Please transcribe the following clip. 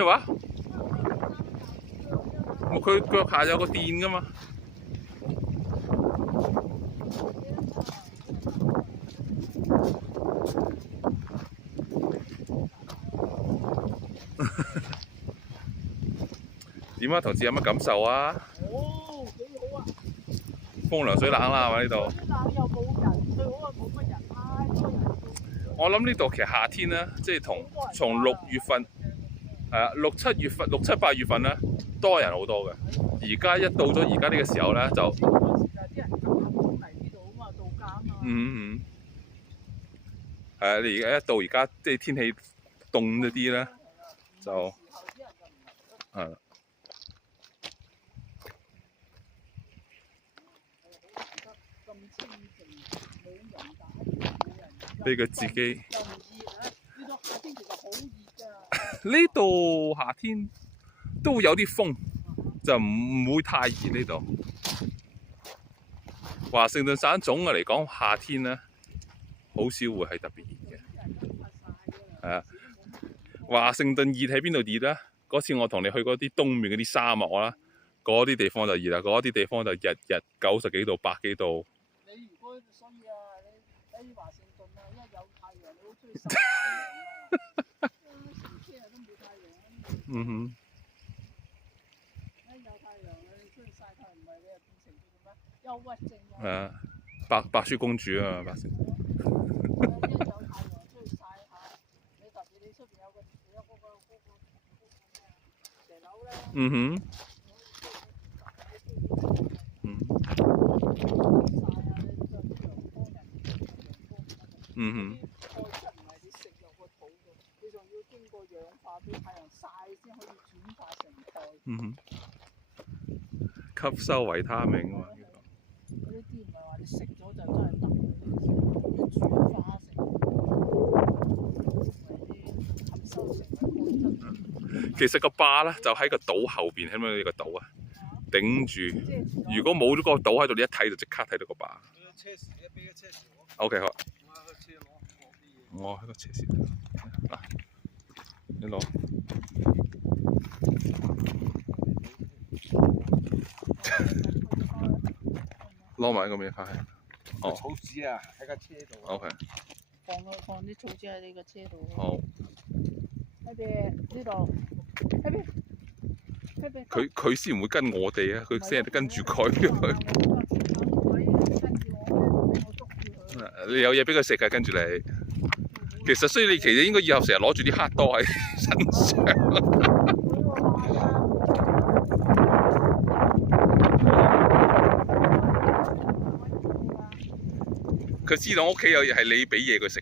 咩話？佢腳下有個電噶嘛。點啊，同事有乜感受啊？哦，幾好啊！風涼水冷啦，係咪呢度？水冷又冇人，最好係冇乜人，太多人。我諗呢度其實夏天咧，即係從6月份，6、7月份、6、7、8月份咧，多人好多嘅。而家一到咗而家呢個時候咧，就嗰時就啲人嚟呢度啊嘛，度假啊嘛。係啊！你而家一到而家，即係天氣凍咗啲咧，就係。俾佢自己。又唔熱啊！呢度夏天其實好熱㗎。呢度夏天都會有啲風，就唔會太熱呢度。華盛頓省總嘅嚟講，夏天咧好少會係特別熱嘅。係啊，華盛頓熱喺邊度熱咧？嗰次我同你去嗰啲東面嗰啲沙漠啦，嗰啲地方就熱啦，嗰啲地方就日90幾度、100幾度。你如果所以啊，你喺華盛頓啊，一有太陽，你好中意曬太陽啊！成車都冇太陽。一有太陽你中意曬太陽，唔係你又變成叫做咩？憂鬱症啊！白雪公主啊，白雪。一有太陽中意曬下，你特別你出邊有個蛇樓咧。開出唔係你食入個肚嘅，你仲要經過氧化俾太陽曬先可以轉化成鈣。吸收維他命啊嘛。呢啲唔係話你食咗就真係得，要轉化成吸收成為鈣質。其實個壩咧就喺個島後邊，睇唔睇呢個島啊？頂住。如果冇咗個島喺度，你一睇就即刻睇到個壩。OK 好。我喺個車匙度。嗱，你攞。攞埋個咩翻去？哦。草紙啊，喺架車度。OK。放啲草紙喺你個車度。好。喺邊呢度？喺邊？佢先唔會跟我哋啊！佢先係跟住佢。你有嘢俾佢食㗎，跟住你。其實所以你其實應該以後成日攞住啲黑多喺身上。佢知道屋企有嘢係你俾嘢佢食